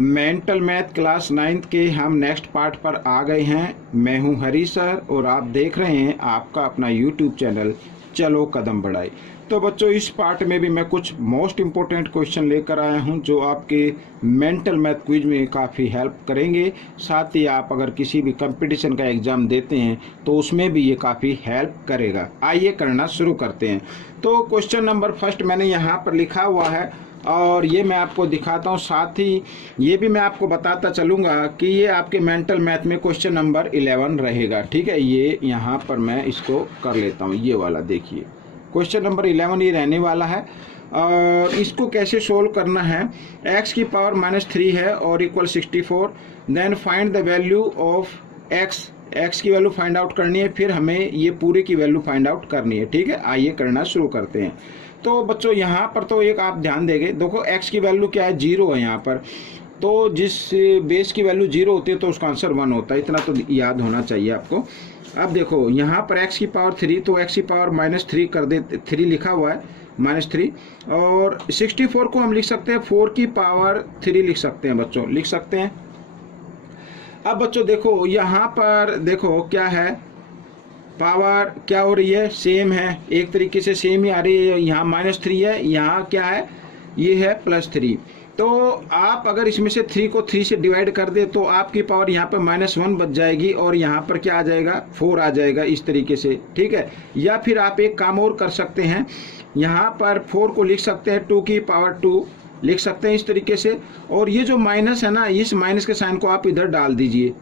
Mental math class 9th के हम next part पर आ गए हैं। मैं हूं हरी सर और आप देख रहे हैं आपका अपना यूट्यूब चैनल चलो कदम बढ़ाए। तो बच्चों, इस पार्ट में भी मैं कुछ मोस्ट इम्पोर्टेंट क्वेश्चन लेकर आया हूं जो आपके मेंटल मैथ क्विज में काफ़ी हेल्प करेंगे। साथ ही आप अगर किसी भी कंपटीशन का एग्ज़ाम देते हैं तो उसमें भी ये काफ़ी हेल्प करेगा। आइए करना शुरू करते हैं। तो क्वेश्चन नंबर फर्स्ट मैंने यहाँ पर लिखा हुआ है और ये मैं आपको दिखाता हूँ। साथ ही ये भी मैं आपको बताता चलूँगा कि ये आपके मेंटल मैथ में क्वेश्चन नंबर 11 रहेगा। ठीक है, ये यहाँ पर मैं इसको कर लेता हूँ। ये वाला देखिए, क्वेश्चन नंबर 11 ये रहने वाला है। और इसको कैसे सोल्व करना है, x की पावर -3 है और equal 64। Then find the value of x की वैल्यू फाइंड आउट करनी है, फिर हमें ये पूरे की वैल्यू फाइंड आउट करनी है। ठीक है, आइए करना शुरू करते हैं। तो बच्चों यहाँ पर तो एक आप ध्यान देंगे, देखो x की वैल्यू क्या है, 0 है यहाँ पर। तो जिस बेस की वैल्यू 0 होती है तो उसका आंसर 1 होता है, इतना तो याद होना चाहिए आपको। अब देखो यहाँ पर x की पावर 3, तो x की पावर -3 कर दे, 3 लिखा हुआ है -3। और 64 को हम लिख सकते हैं 4 की पावर 3 लिख सकते हैं बच्चों, लिख सकते हैं। अब बच्चों देखो यहाँ पर देखो क्या है, पावर क्या हो रही है, सेम है, एक तरीके से सेम ही आ रही है। यहाँ -3 है, यहाँ क्या है, ये है +3। तो आप अगर इसमें से 3 को 3 से डिवाइड कर दे तो आपकी पावर यहाँ पर -1 बच जाएगी और यहाँ पर क्या आ जाएगा, 4 आ जाएगा, इस तरीके से। ठीक है, या फिर आप एक काम और कर सकते हैं, यहाँ पर 4 को लिख सकते हैं 2 की पावर 2 लिख सकते हैं इस तरीके से। और ये जो माइनस है ना, इस माइनस के साइन को आप इधर डाल दीजिए,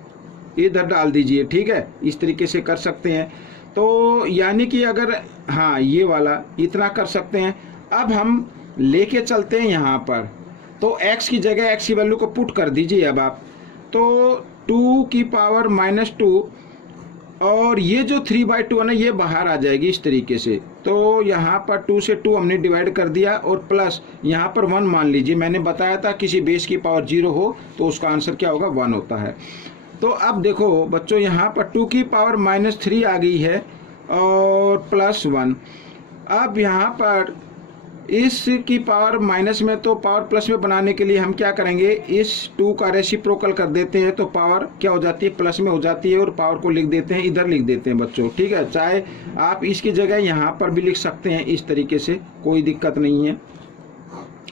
इधर डाल दीजिए। ठीक है, इस तरीके से कर सकते हैं। तो यानी कि अगर हाँ ये वाला इतना कर सकते हैं। अब हम लेके चलते हैं यहाँ पर, तो x की जगह x की वैल्यू को पुट कर दीजिए अब आप। तो 2 की पावर -2 और ये जो 3/2 है ना, ये बाहर आ जाएगी इस तरीके से। तो यहाँ पर 2 से 2 हमने डिवाइड कर दिया और प्लस यहाँ पर 1 मान लीजिए। मैंने बताया था किसी बेस की पावर 0 हो तो उसका आंसर क्या होगा, 1 होता है। तो अब देखो बच्चों यहाँ पर 2 की पावर -3 आ गई है और +1। अब यहाँ पर इस की पावर माइनस में तो पावर प्लस में बनाने के लिए हम क्या करेंगे, इस 2 का रेसिप्रोकल कर देते हैं तो पावर क्या हो जाती है, प्लस में हो जाती है। और पावर को लिख देते हैं, इधर लिख देते हैं बच्चों। ठीक है, चाहे आप इसकी जगह यहाँ पर भी लिख सकते हैं इस तरीके से, कोई दिक्कत नहीं है।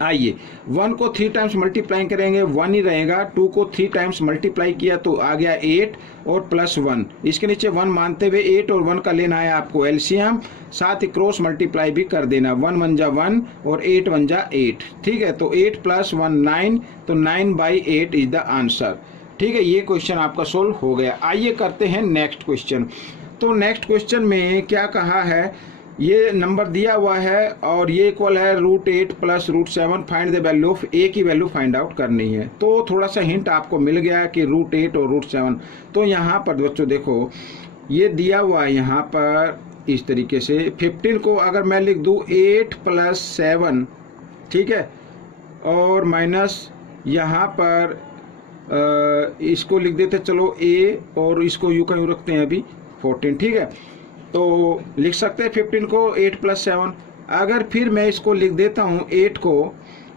आइए 1 को 3 टाइम्स मल्टीप्लाई करेंगे, 1 ही रहेगा। 2 को 3 टाइम्स मल्टीप्लाई किया तो आ गया 8 और +1। इसके नीचे 1 मानते हुए 8 और 1 का लेना है आपको एलसीएम, साथ ही क्रॉस मल्टीप्लाई भी कर देना। 1 1 जा 1 और 8 1 जा 8। ठीक है, तो 8 + 1 9, तो 9/8 इज द आंसर। ठीक है, ये क्वेश्चन आपका सोल्व हो गया। आइए करते हैं नेक्स्ट क्वेश्चन। तो नेक्स्ट क्वेश्चन में क्या कहा है, ये नंबर दिया हुआ है और ये इक्वल है √8 + √7। Find the value of a की वैल्यू फाइंड आउट करनी है। तो थोड़ा सा हिंट आपको मिल गया कि √8 और √7। तो यहाँ पर बच्चों देखो ये दिया हुआ है यहाँ पर इस तरीके से। 15 को अगर मैं लिख दूँ 8 + 7, ठीक है, और माइनस यहाँ पर इसको लिख देते चलो a और इसको यूँ का यूँ रखते हैं अभी 14। ठीक है, तो लिख सकते हैं 15 को 8 + 7। अगर फिर मैं इसको लिख देता हूँ 8 को,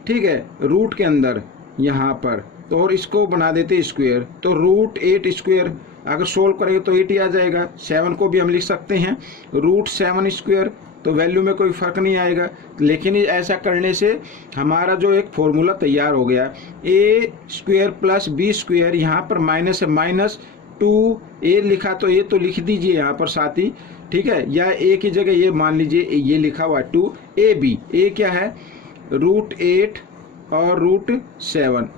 ठीक है, रूट के अंदर यहाँ पर, तो और इसको बना देते स्क्वायर, तो √8² अगर सोल्व करेंगे तो 8 ही आ जाएगा। 7 को भी हम लिख सकते हैं √7², तो वैल्यू में कोई फ़र्क नहीं आएगा। लेकिन ऐसा करने से हमारा जो एक फॉर्मूला तैयार हो गया, a² + b², यहाँ पर माइनस है, -2a लिखा तो ये तो लिख दीजिए यहाँ पर साथ ही। ठीक है, या a की जगह ये मान लीजिए ये लिखा हुआ है 2ab। a क्या है, √8 और √7।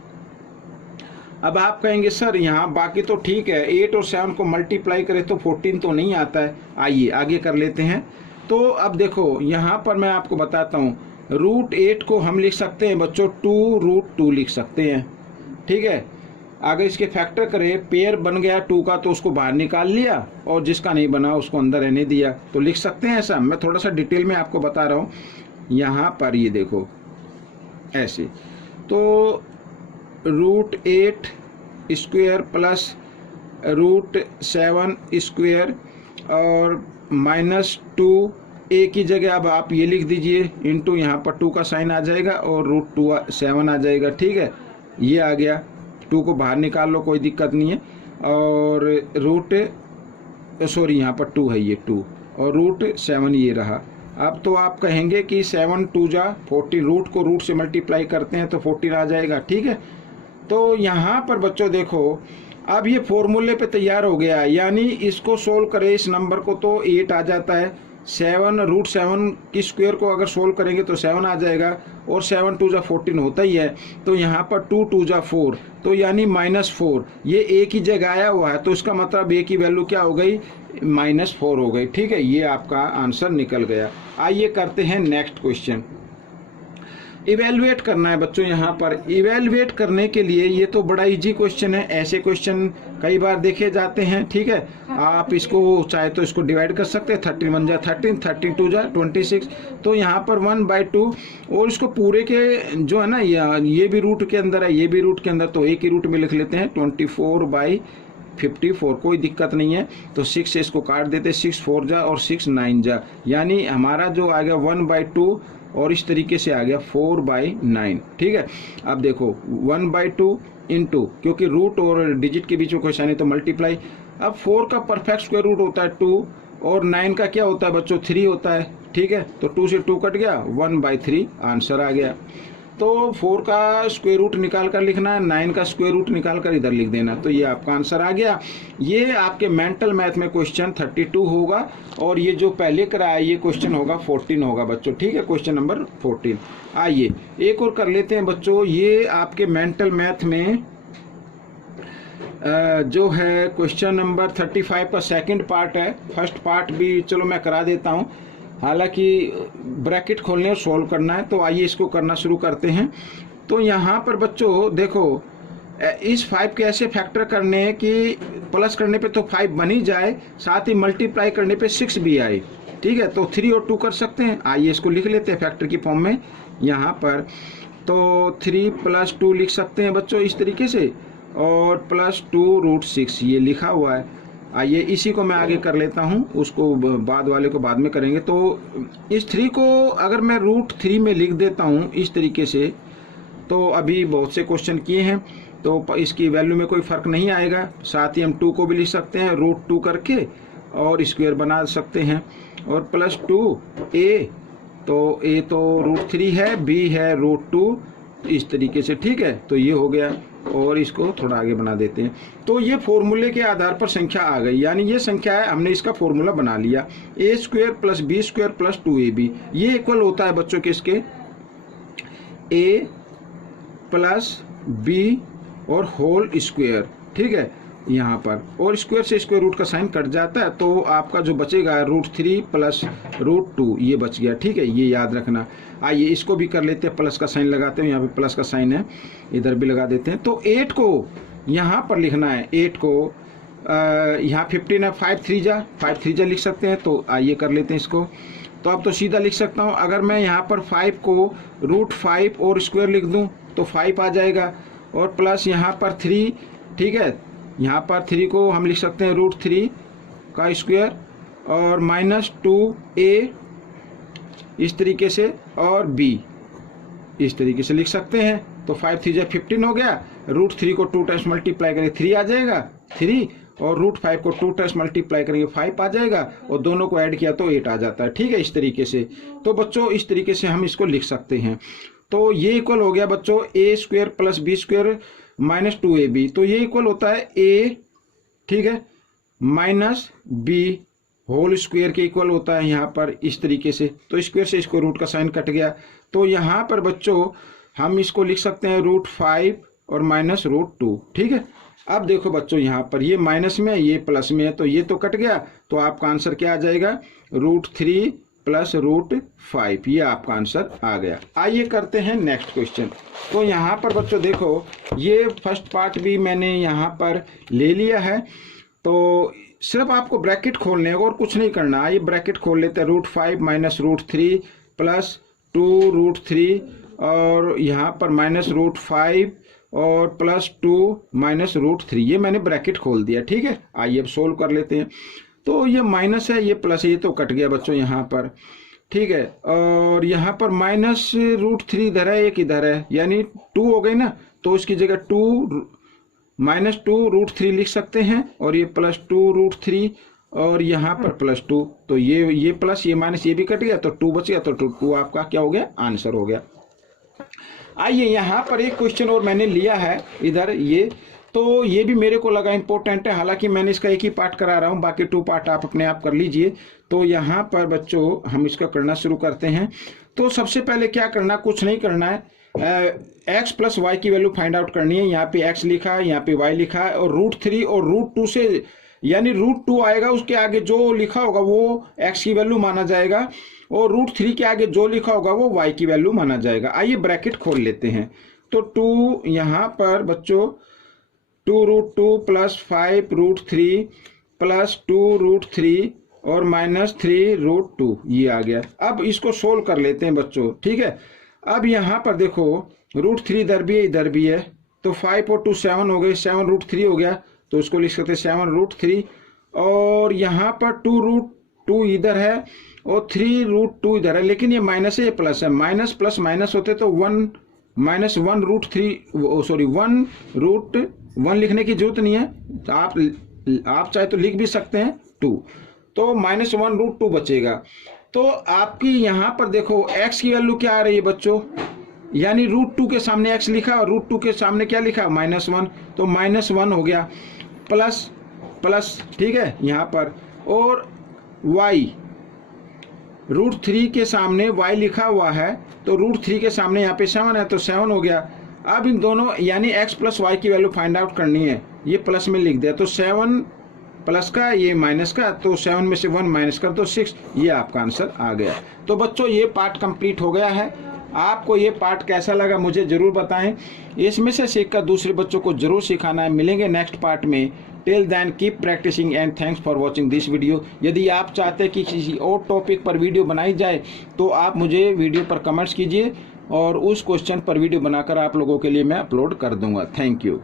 अब आप कहेंगे सर यहाँ बाकी तो ठीक है, 8 और 7 को मल्टीप्लाई करें तो 14 तो नहीं आता है। आइए आगे कर लेते हैं। तो अब देखो यहाँ पर मैं आपको बताता हूँ, √8 को हम लिख सकते हैं बच्चों 2√2 लिख सकते हैं। ठीक है, अगर इसके फैक्टर करें, पेयर बन गया 2 का तो उसको बाहर निकाल लिया और जिसका नहीं बना उसको अंदर रहने दिया, तो लिख सकते हैं ऐसा। मैं थोड़ा सा डिटेल में आपको बता रहा हूँ। यहाँ पर ये देखो ऐसे, तो √8² + √7² और -2a की जगह अब आप ये लिख दीजिए इंटू, यहाँ पर 2 का साइन आ जाएगा और √7 आ जाएगा। ठीक है, ये आ गया, 2 को बाहर निकाल लो, कोई दिक्कत नहीं है। और रूट सॉरी यहाँ पर 2 है, ये 2 और रूट 7 ये रहा। अब तो आप कहेंगे कि 7 2 जा 14, रूट को रूट से मल्टीप्लाई करते हैं तो 14 आ जाएगा, ठीक है। तो यहाँ पर बच्चों देखो, अब ये फॉर्मूले पे तैयार हो गया, यानी इसको सोल्व करें इस नंबर को तो 8 आ जाता है। 7 रूट 7 की स्क्वायर को अगर सोल्व करेंगे तो 7 आ जाएगा, और 7 2 जा 14 होता ही है। तो यहाँ पर 2 2 जा 4, तो यानी -4, ये a की जगह आया हुआ है, तो इसका मतलब a की वैल्यू क्या हो गई, -4 हो गई, ठीक है। ये आपका आंसर निकल गया। आइए करते हैं नेक्स्ट क्वेश्चन। इवेलुएट करना है बच्चों। यहाँ पर इवेलुएट करने के लिए ये तो बड़ा इजी क्वेश्चन है, ऐसे क्वेश्चन कई बार देखे जाते हैं, ठीक है। आप इसको चाहे तो इसको डिवाइड कर सकते हैं, 13 1 जा 13, 13 2 जा 26, तो यहाँ पर 1/2, और इसको पूरे के जो है ना, ये भी रूट के अंदर है, ये भी रूट के अंदर, तो एक ही रूट में लिख लेते हैं, 24/54, कोई दिक्कत नहीं है। तो 6 से इसको काट देते, 6 4 जा और 6 9 जा, यानी हमारा जो आ गया 1/2, और इस तरीके से आ गया 4/9, ठीक है। अब देखो 1/2 इंटू, क्योंकि रूट और डिजिट के बीच में कोई साइन है तो मल्टीप्लाई। अब 4 का परफेक्ट स्क्वायर रूट होता है 2, और 9 का क्या होता है बच्चों, 3 होता है, ठीक है। तो 2 से 2 कट गया, 1/3 आंसर आ गया। तो 4 का स्क्वायर रूट निकाल कर लिखना है, 9 का स्क्वायर रूट निकाल कर इधर लिख देना, तो ये आपका आंसर आ गया। ये आपके मेंटल मैथ में क्वेश्चन 32 होगा, और ये जो पहले कराया ये क्वेश्चन होगा 14 होगा बच्चों, ठीक है, क्वेश्चन नंबर 14। आइए एक और कर लेते हैं बच्चों। ये आपके मेंटल मैथ में जो है क्वेश्चन नंबर 35 का सेकंड पार्ट है। फर्स्ट पार्ट भी चलो मैं करा देता हूँ, हालांकि ब्रैकेट खोलने और सॉल्व करना है। तो आइए इसको करना शुरू करते हैं। तो यहाँ पर बच्चों देखो, इस 5 के ऐसे फैक्टर करने हैं कि प्लस करने पे तो 5 बन ही जाए, साथ ही मल्टीप्लाई करने पे 6 भी आए, ठीक है। तो 3 और 2 कर सकते हैं। आइए इसको लिख लेते हैं फैक्टर की फॉर्म में। यहाँ पर तो 3 + 2 लिख सकते हैं बच्चों इस तरीके से, और +2 √6 ये लिखा हुआ है। आइए इसी को मैं आगे कर लेता हूँ, उसको बाद वाले को बाद में करेंगे। तो इस 3 को अगर मैं √3 में लिख देता हूँ इस तरीके से, तो अभी बहुत से क्वेश्चन किए हैं, तो इसकी वैल्यू में कोई फ़र्क नहीं आएगा। साथ ही हम 2 को भी लिख सकते हैं √2 करके, और स्क्वायर बना सकते हैं, और +2a, तो a तो √3 है, b है √2, इस तरीके से, ठीक है। तो ये हो गया, और इसको थोड़ा आगे बना देते हैं। तो ये फॉर्मूले के आधार पर संख्या आ गई, यानी ये संख्या है, हमने इसका फॉर्मूला बना लिया। a² + b² + 2ab, ये इक्वल होता है बच्चों के इसके a + b और होल स्क्वायर, ठीक है, यहाँ पर, और स्क्वायर से स्क्वायर रूट का साइन कट जाता है, तो आपका जो बचेगा √3 + √2 ये बच गया, ठीक है, ये याद रखना। आइए इसको भी कर लेते हैं, प्लस का साइन लगाते हैं, यहाँ पे प्लस का साइन है, इधर भी लगा देते हैं। तो 8 को यहाँ पर लिखना है, 8 को यहाँ 15 है, 5 3 जा लिख सकते हैं। तो आइए कर लेते हैं इसको। तो अब तो सीधा लिख सकता हूँ, अगर मैं यहाँ पर 5 को √5 और स्क्वायर लिख दूँ तो 5 आ जाएगा, और प्लस यहाँ पर 3, ठीक है, यहाँ पर 3 को हम लिख सकते हैं √3 का स्क्वायर, और -2a इस तरीके से, और b इस तरीके से लिख सकते हैं। तो 5 3 जा 15 हो गया, √3 को 2 टाइम्स मल्टीप्लाई करेंगे 3 आ जाएगा 3, और √5 को 2 टाइम्स मल्टीप्लाई करेंगे 5 आ जाएगा, और दोनों को ऐड किया तो 8 आ जाता है, ठीक है, इस तरीके से। तो बच्चों इस तरीके से हम इसको लिख सकते हैं। तो ये इक्वल हो गया बच्चों a² + b² -2ab, तो ये इक्वल होता है a, ठीक है, -b होल स्क्वायर के इक्वल होता है यहाँ पर इस तरीके से। तो स्क्वायर से इसको रूट का साइन कट गया, तो यहाँ पर बच्चों हम इसको लिख सकते हैं √5 और -√2, ठीक है। अब देखो बच्चों, यहाँ पर ये माइनस में है, ये प्लस में है, तो ये तो कट गया, तो आपका आंसर क्या आ जाएगा, √3 + √5, ये आपका आंसर आ गया। आइए करते हैं नेक्स्ट क्वेश्चन। तो यहाँ पर बच्चों देखो, ये फर्स्ट पार्ट भी मैंने यहाँ पर ले लिया है, तो सिर्फ आपको ब्रैकेट खोलने और कुछ नहीं करना। आइए ब्रैकेट खोल लेते हैं, √5 - √3 + 2 √3, और यहाँ पर -√5 और +2 -√3, ये मैंने ब्रैकेट खोल दिया, ठीक है। आइए अब सोल्व कर लेते हैं। तो ये माइनस है, ये प्लस है, ये तो कट गया बच्चों यहाँ पर, ठीक है, और यहाँ पर -√3 इधर है, एक इधर है, यानी 2 हो गई ना, तो इसकी जगह -2√3 लिख सकते हैं, और ये +2√3 और यहाँ पर +2, तो ये प्लस ये माइनस ये भी कट गया, तो 2 बच गया, तो 2 आपका क्या हो गया, आंसर हो गया। आइए यहाँ पर एक क्वेश्चन और मैंने लिया है इधर, तो ये भी मेरे को लगा इंपॉर्टेंट है, हालांकि मैंने इसका एक ही पार्ट करा रहा हूँ, बाकी 2 पार्ट आप अपने आप कर लीजिए। तो यहाँ पर बच्चों हम इसका करना शुरू करते हैं। तो सबसे पहले क्या करना, कुछ नहीं करना है, x + y की वैल्यू फाइंड आउट करनी है। यहाँ पे x लिखा है, यहाँ पे y लिखा है, और √3 और √2 से, यानी √2 आएगा, उसके आगे जो लिखा होगा वो x की वैल्यू माना जाएगा, और √3 के आगे जो लिखा होगा वो y की वैल्यू माना जाएगा। आइए ब्रैकेट खोल लेते हैं। तो 2 यहाँ पर बच्चों 2√2 + 5√3 + 2√3 और -3√2 ये आ गया। अब इसको सोल्व कर लेते हैं बच्चों, ठीक है। अब यहाँ पर देखो √3 इधर भी है, तो 5 और 2 7 हो गए, 7√3 हो गया, तो उसको लिख सकते हैं 7√3, और यहाँ पर 2√2 इधर है और 3√2 इधर है, लेकिन ये माइनस है, ये प्लस है, माइनस प्लस माइनस होते तो 1 लिखने की जरूरत नहीं है, तो आप चाहे तो लिख भी सकते हैं 2, तो -1√2 बचेगा। तो आपकी यहाँ पर देखो x की वैल्यू क्या आ रही है बच्चों, यानी √2 के सामने x लिखा और √2 के सामने क्या लिखा, -1, तो -1 हो गया, प्लस प्लस, ठीक है यहाँ पर, और y √3 के सामने y लिखा हुआ है, तो √3 के सामने यहाँ पे 7 है, तो 7 हो गया। अब इन दोनों यानी x + y की वैल्यू फाइंड आउट करनी है, ये प्लस में लिख दिया, तो 7 प्लस का ये माइनस का, तो 7 में से 1 माइनस कर दो 6, ये आपका आंसर आ गया। तो बच्चों ये पार्ट कंप्लीट हो गया है। आपको ये पार्ट कैसा लगा मुझे जरूर बताएं, इसमें से सीखकर दूसरे बच्चों को जरूर सिखाना है। मिलेंगे नेक्स्ट पार्ट में। Till then keep practicing and thanks for watching this video. यदि आप चाहते हैं कि किसी और टॉपिक पर वीडियो बनाई जाए तो आप मुझे वीडियो पर कमेंट्स कीजिए, और उस क्वेश्चन पर वीडियो बनाकर आप लोगों के लिए मैं अपलोड कर दूंगा। Thank you.